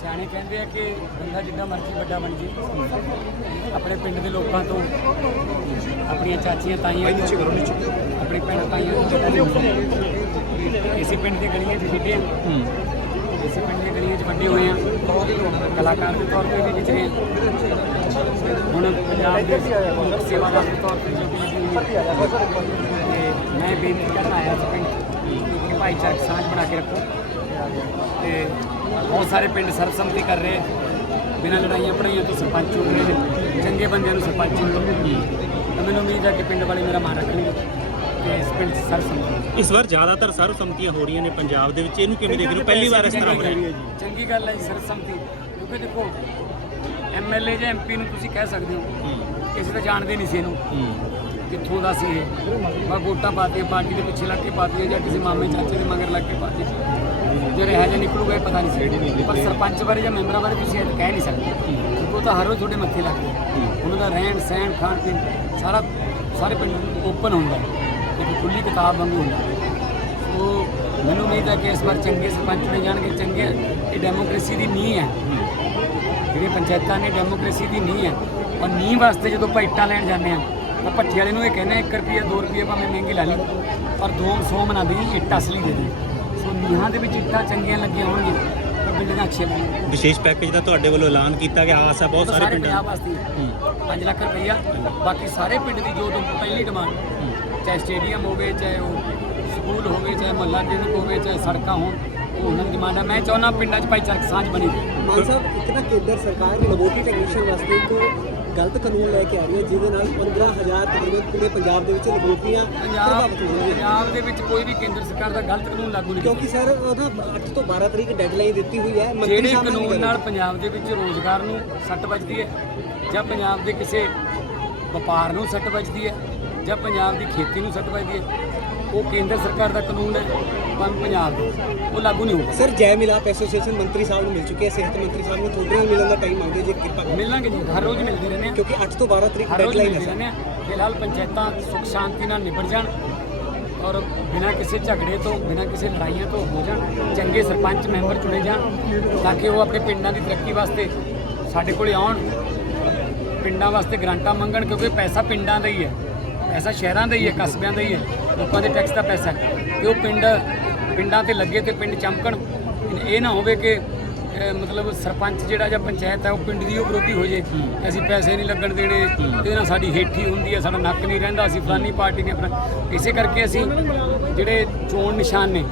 ਸਿਆਣੇ ਕਹਿੰਦੇ ਆ ਕਿ ਬੰਦਾ ਜਿੱਦਾਂ ਮਰਜ਼ੀ ਵੱਡਾ ਬਣ ਜੇ, ਆਪਣੇ ਪਿੰਡ ਦੇ ਲੋਕਾਂ ਤੋਂ, ਆਪਣੀਆਂ ਚਾਚੀਆਂ ਤਾਈਆਂ ਤੋਂ, ਆਪਣੀ ਭੈਣਾਂ ਤਾਈਆਂ ਤੋਂ ਇਸੇ ਪਿੰਡ ਦੀਆਂ ਗਲੀਆਂ 'ਚ ਖੇਡੇ ਆ, ਇਸੇ ਪਿੰਡ ਦੀਆਂ ਗਲੀਆਂ 'ਚ ਵੱਡੇ ਹੋਏ ਆ, ਕਲਾਕਾਰ ਦੇ ਤੌਰ 'ਤੇ ਵੀ ਵਿਚਰੇ ਆ। ਹੁਣ ਪੰਜਾਬ ਦੇ ਸੇਵਾਦਾਰ ਦੇ ਤੌਰ 'ਤੇ ਜੋ ਮੈਂ ਬੇਨਤੀ ਕਰਨ ਆਇਆ ਸੀ ਪਿੰਡ ਕਿ ਭਾਈਚਾਰਕ ਸਾਂਝ ਬਣਾ ਕੇ ਰੱਖੋ। ਤੇ ਬਹੁਤ ਸਾਰੇ ਪਿੰਡ ਸਰਬਸੰਮਤੀ ਕਰ ਰਹੇ ਬਿਨਾਂ ਲੜਾਈਆਂ ਪੜਾਈਆਂ ਤੋਂ ਸਰਪੰਚ ਚੁਣ ਰਹੇ ਨੇ, ਚੰਗੇ ਬੰਦਿਆਂ ਨੂੰ ਸਰਪੰਚ ਚੁਣ ਲਓ। ਤਾਂ ਮੈਨੂੰ ਉਮੀਦ ਹੈ ਕਿ ਪਿੰਡ ਵਾਲੇ ਮੇਰਾ ਮਾਣ ਰੱਖਣਗੇ ਤੇ ਇਸ ਪਿੰਡ 'ਚ ਸਰਬਸੰਮਤੀ। ਇਸ ਵਾਰ ਜ਼ਿਆਦਾਤਰ ਸਰਬਸੰਮਤੀਆਂ ਹੋ ਰਹੀਆਂ ਨੇ ਪੰਜਾਬ ਦੇ ਵਿੱਚ, ਇਹਨੂੰ ਕਿਵੇਂ ਦੇਖ ਰਹੇ ਹੋ? ਪਹਿਲੀ ਵਾਰ ਇਸ ਤਰ੍ਹਾਂ ਹੋਇਆ। ਚੰਗੀ ਗੱਲ ਹੈ ਜੀ ਸਰਬਸੰਮਤੀ, ਕਿਉਂਕਿ ਦੇਖੋ MLA ਜਾਂ MP ਨੂੰ ਤੁਸੀਂ ਕਹਿ ਸਕਦੇ ਹੋ, ਕਿਸੇ ਤਾਂ ਜਾਣਦੇ ਨਹੀਂ ਸੀ ਇਹਨੂੰ ਕਿੱਥੋਂ ਦਾ ਸੀ ਇਹ, ਬਸ ਵੋਟਾਂ ਪਾਤੀਆਂ, ਪਾਰਟੀ ਦੇ ਪਿੱਛੇ ਲੱਗ ਕੇ ਪਾਤੀਆਂ ਜਾਂ ਕਿਸੇ ਮਾਮੇ ਚਾਚੇ ਦੇ ਮਗਰ ਲੱਗ ਕੇ ਪਾਤੀਆਂ, ਜੇ ਰਿਹਾ ਜਾਂ ਨਿਕਲੂਗਾ ਇਹ ਪਤਾ ਨਹੀਂ ਸੀ। ਪਰ ਸਰਪੰਚ ਬਾਰੇ ਜਾਂ ਮੈਂਬਰਾਂ ਬਾਰੇ ਤੁਸੀਂ ਇਹ ਕਹਿ ਨਹੀਂ ਸਕਦੇ, ਕਿਉਂਕਿ ਉਹ ਤਾਂ ਹਰ ਰੋਜ਼ ਤੁਹਾਡੇ ਮੱਥੇ ਲੱਗਦੇ, ਉਹਨਾਂ ਦਾ ਰਹਿਣ ਸਹਿਣ ਖਾਣ ਪੀਣ ਸਾਰੇ ਪਿੰਡ ਓਪਨ ਹੁੰਦਾ, ਇੱਕ ਖੁੱਲ੍ਹੀ ਕਿਤਾਬ ਵਾਂਗੂ ਹੁੰਦਾ। ਸੋ ਮੈਨੂੰ ਉਮੀਦ ਹੈ ਕਿ ਇਸ ਵਾਰ ਚੰਗੇ ਸਰਪੰਚ ਚੁਣੇ ਜਾਣਗੇ। ਚੰਗੇ ਇਹ ਡੈਮੋਕ੍ਰੇਸੀ ਦੀ ਨੀਂਹ ਹੈ, ਜਿਹੜੀਆਂ ਪੰਚਾਇਤਾਂ ਨੇ ਡੈਮੋਕ੍ਰੇਸੀ ਦੀ ਨੀਂਹ ਹੈ। ਔਰ ਨੀਂਹ ਵਾਸਤੇ ਜਦੋਂ ਆਪਾਂ ਇੱਟਾਂ ਲੈਣ ਜਾਂਦੇ ਹਾਂ ਤਾਂ ਭੱਠੀ ਵਾਲੇ ਨੂੰ ਇਹ ਕਹਿੰਦੇ 1 ਰੁਪਈਆ 2 ਰੁਪਈਏ ਭਾਵੇਂ ਮਹਿੰਗੀ ਲਾ ਲਈ, ਪਰ 200 ਬਣਾ ਦੇਈ ਇੱਟ ਅਸਲੀ ਦੇ ਦੇ। ਸੋ ਨੀਹਾਂ ਦੇ ਵਿੱਚ ਇੱਟਾਂ ਚੰਗੀਆਂ ਲੱਗੀਆਂ ਹੋਣਗੀਆਂ ਤਾਂ ਬਿਲਡਿੰਗਾਂ ਅੱਛੀਆਂ ਬਣਨਗੀਆਂ। ਵਿਸ਼ੇਸ਼ ਪੈਕੇਜ ਦਾ ਤੁਹਾਡੇ ਵੱਲੋਂ ਐਲਾਨ ਕੀਤਾ ਗਿਆ, ਆਸ ਹੈ ਬਹੁਤ ਸਾਰੇ ਪਿੰਡਾਂ ਪੰਜਾਬ ਵਾਸਤੇ 5 ਲੱਖ ਰੁਪਈਆ, ਬਾਕੀ ਸਾਰੇ ਪਿੰਡ ਦੀ ਜੋ ਪਹਿਲੀ ਡਿਮਾਂਡ, ਚਾਹੇ ਸਟੇਡੀਅਮ ਹੋਵੇ, ਚਾਹੇ ਉਹ ਸਕੂਲ ਹੋਵੇ, ਚਾਹੇ ਮੁਹੱਲਾ ਕਲੀਨਿਕ ਹੋਵੇ, ਚਾਹੇ ਸੜਕਾਂ ਹੋਣ, ਉਹ ਉਹਨਾਂ ਦੀ ਡਿਮਾਂਡ ਹੈ। ਮੈਂ ਚਾਹੁੰਦਾ ਪਿੰਡਾਂ 'ਚ ਭਾਈਚਾਰਕ ਸਾਂਝ ਬਣੀ। ਮਾਨ ਸਾਹਿਬ, ਇੱਕ ਤਾਂ ਕੇਂਦਰ ਸਰਕਾਰ ਲੈਬੋਰਟਰੀ ਟੈਕਨੀਸ਼ੀਅਨ ਵਾਸਤੇ ਇੱਕ ਗਲਤ ਕਾਨੂੰਨ ਲੈ ਕੇ ਆ ਰਹੀ ਹੈ, ਜਿਹਦੇ ਨਾਲ 15,000 ਤਕਰੀਬਨ ਪੂਰੇ ਪੰਜਾਬ ਦੇ ਵਿੱਚ ਲੈਬੋਰਟਰੀਆਂ ਪ੍ਰਭਾਵਿਤ ਹੋ ਰਹੀਆਂ। ਪੰਜਾਬ ਦੇ ਵਿੱਚ ਕੋਈ ਵੀ ਕੇਂਦਰ ਸਰਕਾਰ ਦਾ ਗਲਤ ਕਾਨੂੰਨ ਲਾਗੂ ਨਹੀਂ, ਕਿਉਂਕਿ ਸਰ ਉਹਦਾ 8 ਤੋਂ 12 ਤਰੀਕ ਡੈਡਲਾਈਨ ਦਿੱਤੀ ਹੋਈ ਹੈ। ਜਿਹੜੇ ਕਾਨੂੰਨ ਨਾਲ ਪੰਜਾਬ ਦੇ ਵਿੱਚ ਰੋਜ਼ਗਾਰ ਨੂੰ ਸੱਟ ਵੱਜਦੀ ਹੈ, ਜਾਂ ਪੰਜਾਬ ਦੇ ਕਿਸੇ ਵਪਾਰ ਨੂੰ ਸੱਟ ਵੱਜਦੀ ਹੈ, ਜਾਂ ਪੰਜਾਬ ਦੀ ਖੇਤੀ ਨੂੰ ਸੱਟ ਵੱਜਦੀ ਹੈ, ਉਹ ਕੇਂਦਰ ਸਰਕਾਰ ਦਾ ਕਾਨੂੰਨ ਹੈ, ਪਰ ਪੰਜਾਬ ਉਹ ਲਾਗੂ ਨਹੀਂ ਹੋਊਗਾ। ਸਰ ਜੈ ਮਿਲਾਪ ਐਸੋਸੀਏਸ਼ਨ ਮੰਤਰੀ ਸਾਹਿਬ ਨੂੰ ਮਿਲ ਚੁੱਕੀ ਹੈ, ਸਿਹਤ ਮੰਤਰੀ ਸਾਹਿਬ ਨੂੰ ਤੁਹਾਡੇ ਨਾਲ ਮਿਲਣ ਦਾ ਟਾਈਮ ਮੰਗਦੇ, ਜੇ ਕਿਰਪਾ ਮਿਲਾਂਗੇ ਜੀ, ਹਰ ਰੋਜ਼ ਮਿਲਦੇ ਰਹਿੰਦੇ ਹਾਂ, ਕਿਉਂਕਿ 8 ਤੋਂ 12 ਤਰੀਕ ਹਰ ਰੋਜ਼ ਡੈਡਲਾਈਨ ਮਿਲਦੇ ਰਹਿੰਦੇ ਹਾਂ। ਫਿਲਹਾਲ ਪੰਚਾਇਤਾਂ ਸੁੱਖ ਸ਼ਾਂਤੀ ਨਾਲ ਨਿਬੜ ਜਾਣ ਔਰ ਬਿਨਾਂ ਕਿਸੇ ਝਗੜੇ ਤੋਂ, ਬਿਨਾਂ ਕਿਸੇ ਲੜਾਈਆਂ ਤੋਂ ਹੋ ਜਾਣ, ਚੰਗੇ ਸਰਪੰਚ ਮੈਂਬਰ ਚੁਣੇ ਜਾਣ ਤਾਂ ਕਿ ਉਹ ਆਪਣੇ ਪਿੰਡਾਂ ਦੀ ਤਰੱਕੀ ਵਾਸਤੇ ਸਾਡੇ ਕੋਲੇ ਆਉਣ, ਪਿੰਡਾਂ ਵਾਸਤੇ ਗ੍ਰਾਂਟਾਂ ਮੰਗਣ, ਕਿਉਂਕਿ ਪੈਸਾ ਪਿੰਡਾਂ ਦਾ ਹੀ ਹੈ, ਪੈਸਾ ਸ਼ਹਿਰਾਂ ਦਾ ਹੀ ਹੈ, ਕਸਬਿਆਂ ਦਾ ਹੀ ਹੈ, ਲੋਕਾਂ ਦੇ ਟੈਕਸ ਦਾ ਪੈਸਾ ਹੈ, ਤੇ ਉਹ ਪਿੰਡਾਂ ਤੇ ਲੱਗੇ ਤੇ ਪਿੰਡ ਚਮਕਣ। ਇਹ ਨਾ ਹੋਵੇ ਕਿ ਮਤਲਬ ਸਰਪੰਚ ਜਿਹੜਾ ਜਾਂ ਪੰਚਾਇਤ ਹੈ ਉਹ ਪਿੰਡ ਦੀ ਉਹ ਵਿਰੋਧੀ ਹੋ ਜੇ, ਅਸੀਂ ਪੈਸੇ ਨਹੀਂ ਲੱਗਣ ਦੇਣੇ, ਇਹਦੇ ਨਾਲ ਸਾਡੀ ਹੇਠੀ ਹੁੰਦੀ ਹੈ, ਸਾਡਾ ਨੱਕ ਨਹੀਂ ਰਹਿੰਦਾ, ਅਸੀਂ ਫਲਾਨੀ ਪਾਰਟੀ ਨੇ। ਇਸੇ ਕਰਕੇ ਅਸੀਂ ਜਿਹੜੇ ਚੋਣ ਨਿਸ਼ਾਨ ਨੇ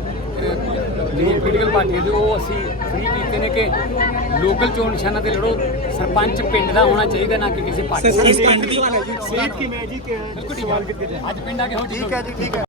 ਜਿਹੜੀਆਂ ਪੋਲੀਟੀਕਲ ਪਾਰਟੀਆਂ ਦੇ, ਉਹ ਅਸੀਂ ਫ੍ਰੀ ਕੀਤੇ ਨੇ ਕਿ ਲੋਕਲ ਚੋਣ ਨਿਸ਼ਾਨਾਂ ਤੇ ਲੜੋ। ਸਰਪੰਚ ਪਿੰਡ ਦਾ ਹੋਣਾ ਚਾਹੀਦਾ, ਨਾ ਕਿ ਕਿਸੇ ਪਾਰਟੀ ਦਾ। ਪਿੰਡ ਦੀ ਬਿਲਕੁਲ ਅੱਜ ਪਿੰਡ ਆ ਕੇ ਹੋ ਜੀ।